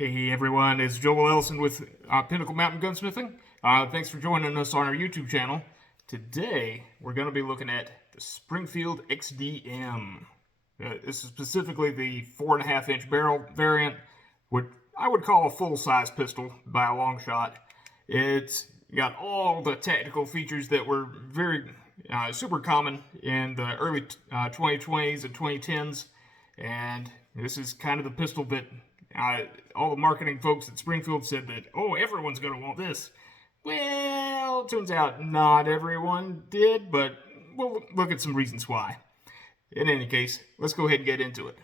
Hey everyone, it's Joel Ellison with Pinnacle Mountain Gunsmithing. Thanks for joining us on our YouTube channel. Today, we're going to be looking at the Springfield XDM. This is specifically the 4.5-inch barrel variant, what I would call a full-size pistol by a long shot. It's got all the technical features that were very super common in the early 2020s and 2010s, and this is kind of the pistol that all the marketing folks at Springfield said that, oh, everyone's going to want this. Well, it turns out not everyone did, but we'll look at some reasons why. In any case, let's go ahead and get into it.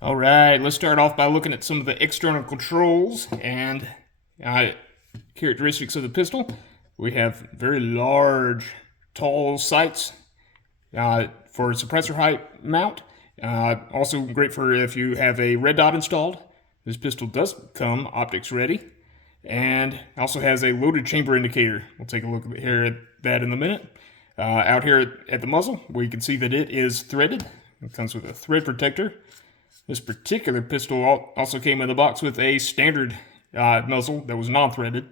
All right, let's start off by looking at some of the external controls and characteristics of the pistol. We have very large, tall sights for suppressor height mount. Also great for if you have a red dot installed. This pistol does come optics ready, and also has a loaded chamber indicator. We'll take a look here at that in a minute. Out here at the muzzle, we can see that it is threaded. It comes with a thread protector. This particular pistol also came in the box with a standard muzzle that was non-threaded,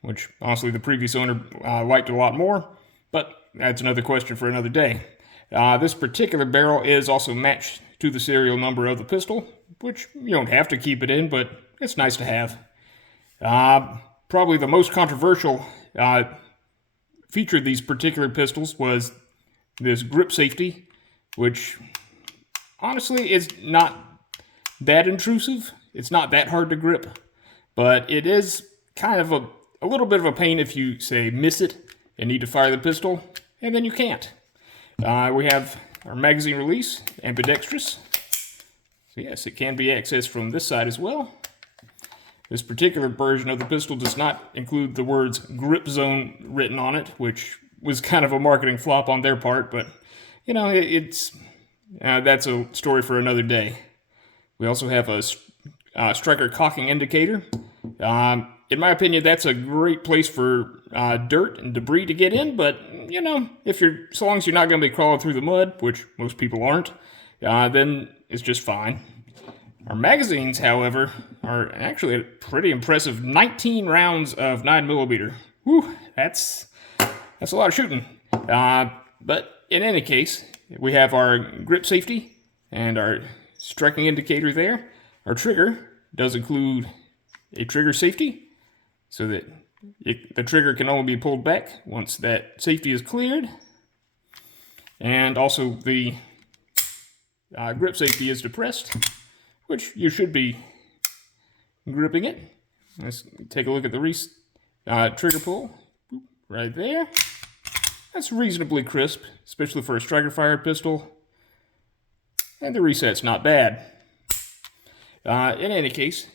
which honestly the previous owner liked a lot more, but that's another question for another day. This particular barrel is also matched to the serial number of the pistol, which you don't have to keep it in, but it's nice to have. Probably the most controversial feature of these particular pistols was this grip safety, which honestly is not that intrusive. It's not that hard to grip, but it is kind of a little bit of a pain if you, say, miss it and need to fire the pistol, and then you can't. We have our magazine release, ambidextrous. So yes, it can be accessed from this side as well. This particular version of the pistol does not include the words grip zone written on it, which was kind of a marketing flop on their part, but you know, that's a story for another day. We also have a striker cocking indicator. In my opinion, that's a great place for dirt and debris to get in, but you know, so long as you're not going to be crawling through the mud, which most people aren't, then it's just fine. Our magazines, however, are actually a pretty impressive 19 rounds of 9mm. Whew, that's a lot of shooting. But in any case, we have our grip safety and our striking indicator there. Our trigger does include a trigger safety, so that the trigger can only be pulled back once that safety is cleared. And also the grip safety is depressed, which you should be gripping it. Let's take a look at the trigger pull right there. That's reasonably crisp, especially for a striker fired pistol. And the reset's not bad. In any case,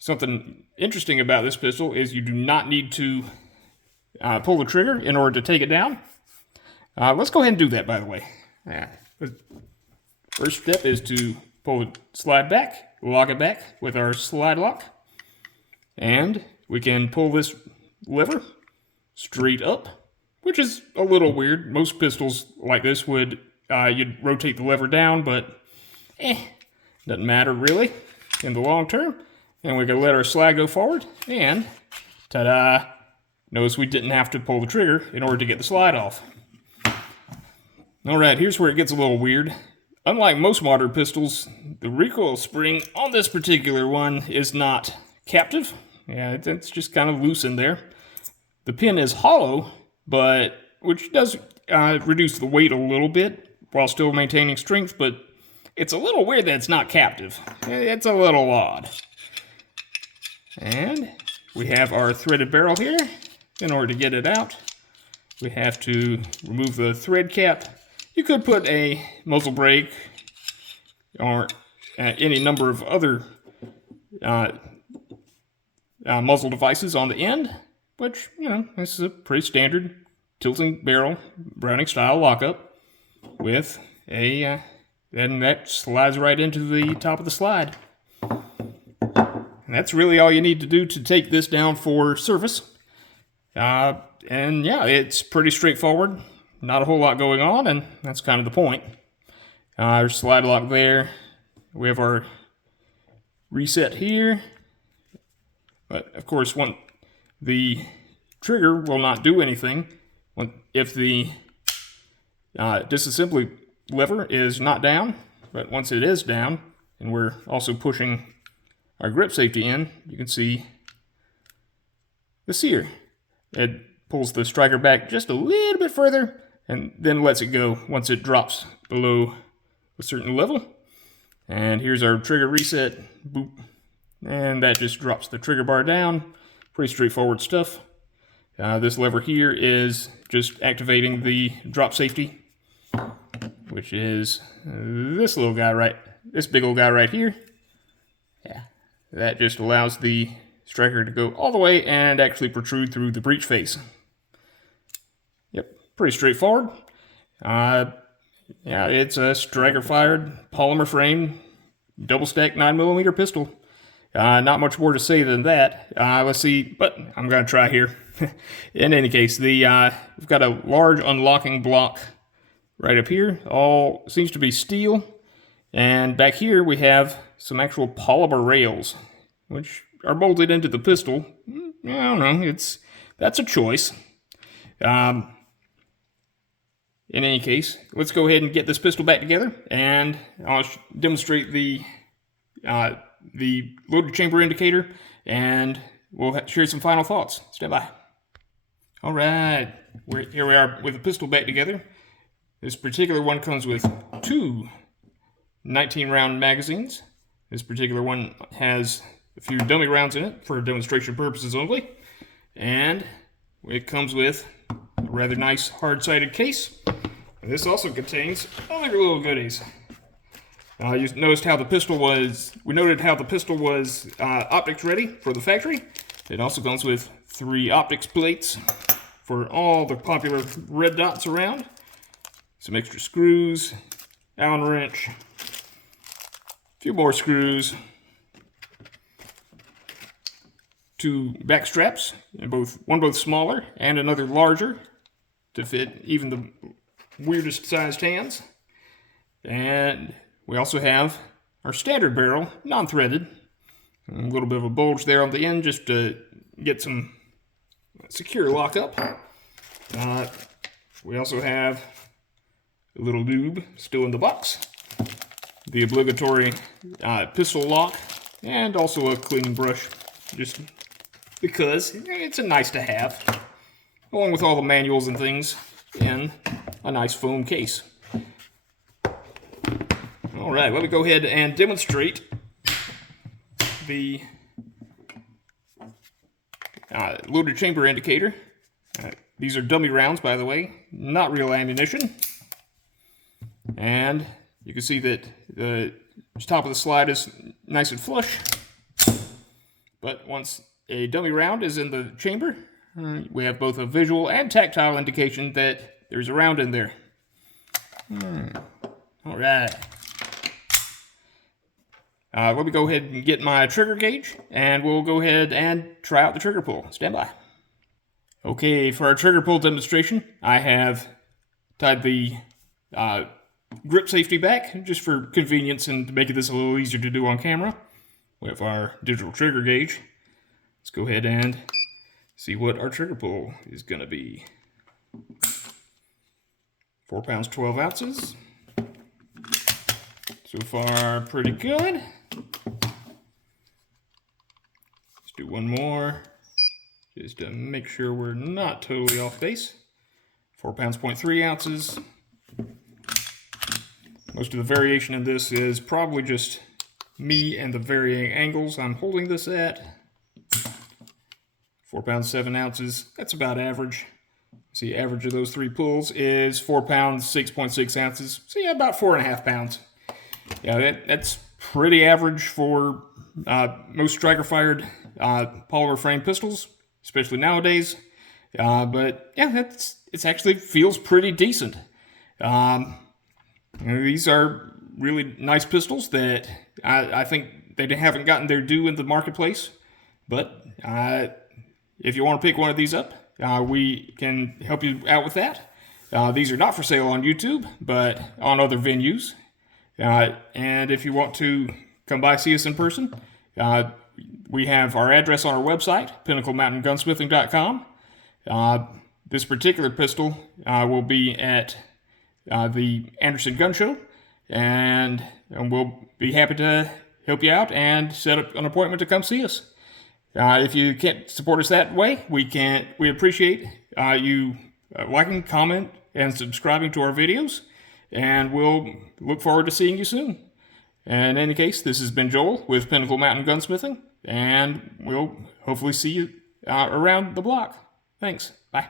something interesting about this pistol is you do not need to pull the trigger in order to take it down. Let's go ahead and do that, by the way. First step is to pull the slide back, lock it back with our slide lock, and we can pull this lever straight up, which is a little weird. Most pistols like this would, you'd rotate the lever down, but doesn't matter really in the long term. And we can let our slide go forward, and ta-da! Notice we didn't have to pull the trigger in order to get the slide off. Alright, here's where it gets a little weird. Unlike most modern pistols, the recoil spring on this particular one is not captive. Yeah, it's just kind of loose in there. The pin is hollow, but which does reduce the weight a little bit while still maintaining strength, but it's a little weird that it's not captive. It's a little odd. And we have our threaded barrel here. In order to get it out, we have to remove the thread cap. You could put a muzzle brake or any number of other muzzle devices on the end, which, you know, this is a pretty standard tilting barrel Browning style lockup with and that slides right into the top of the slide. And that's really all you need to do to take this down for service. And yeah, it's pretty straightforward. Not a whole lot going on, and that's kind of the point. There's slide lock there. We have our reset here. But of course, the trigger will not do anything if the disassembly lever is not down. But once it is down, and we're also pushing our grip safety in, you can see the sear. It pulls the striker back just a little bit further and then lets it go once it drops below a certain level. And here's our trigger reset. Boop. And that just drops the trigger bar down. Pretty straightforward stuff. This lever here is just activating the drop safety, which is this little guy this big old guy right here. Yeah, that just allows the striker to go all the way and actually protrude through the breech face. Yep, pretty straightforward. Yeah, it's a striker-fired polymer frame, double-stack 9mm pistol. Not much more to say than that. Let's see, but I'm going to try here. In any case, we've got a large unlocking block right up here. All seems to be steel. And back here we have some actual polymer rails, which are bolted into the pistol. I don't know, that's a choice. In any case, let's go ahead and get this pistol back together, and I'll demonstrate the loaded chamber indicator, and we'll share some final thoughts. Stand by. All right, here we are with the pistol back together. This particular one comes with two 19-round magazines. This particular one has a few dummy rounds in it for demonstration purposes only. And it comes with a rather nice hard-sided case. And this also contains other little goodies. You noticed how the pistol was, we noted how the pistol was optics ready for the factory. It also comes with 3 optics plates for all the popular red dots around. Some extra screws, Allen wrench, a few more screws, 2 back straps, one both smaller and another larger to fit even the weirdest sized hands. And we also have our standard barrel, non-threaded. A little bit of a bulge there on the end just to get some secure lockup. We also have a little lube still in the box, the obligatory pistol lock, and also a cleaning brush, just because it's a nice to have, along with all the manuals and things in a nice foam case. All right, let me go ahead and demonstrate the loaded chamber indicator. These are dummy rounds, by the way, not real ammunition. And you can see that the top of the slide is nice and flush. But once a dummy round is in the chamber, we have both a visual and tactile indication that there's a round in there. All right. Let me go ahead and get my trigger gauge, and we'll go ahead and try out the trigger pull. Stand by. Okay, for our trigger pull demonstration, I have tied the grip safety back, just for convenience and to make this a little easier to do on camera. We have our digital trigger gauge. Let's go ahead and see what our trigger pull is going to be. 4 pounds, 12 ounces. So far, pretty good. Let's do one more, just to make sure we're not totally off base. 4 pounds, 0.3 ounces. Most of the variation in this is probably just me and the varying angles I'm holding this at. 4 pounds, 7 ounces. That's about average. See, average of those 3 pulls is 4 pounds, 6.6 ounces. So yeah, about 4.5 pounds. Yeah, that's pretty average for most striker-fired polymer frame pistols, especially nowadays. But yeah, it actually feels pretty decent. These are really nice pistols that I think they haven't gotten their due in the marketplace. But if you want to pick one of these up, we can help you out with that. These are not for sale on YouTube, but on other venues. And if you want to come by, see us in person, We have our address on our website, pinnaclemountaingunsmithing.com. This particular pistol will be at the Anderson Gun Show, and we'll be happy to help you out and set up an appointment to come see us. If you can't support us that way, we appreciate you liking, comment, and subscribing to our videos, and we'll look forward to seeing you soon. And in any case, this has been Joel with Pinnacle Mountain Gunsmithing, and we'll hopefully see you around the block. Thanks. Bye.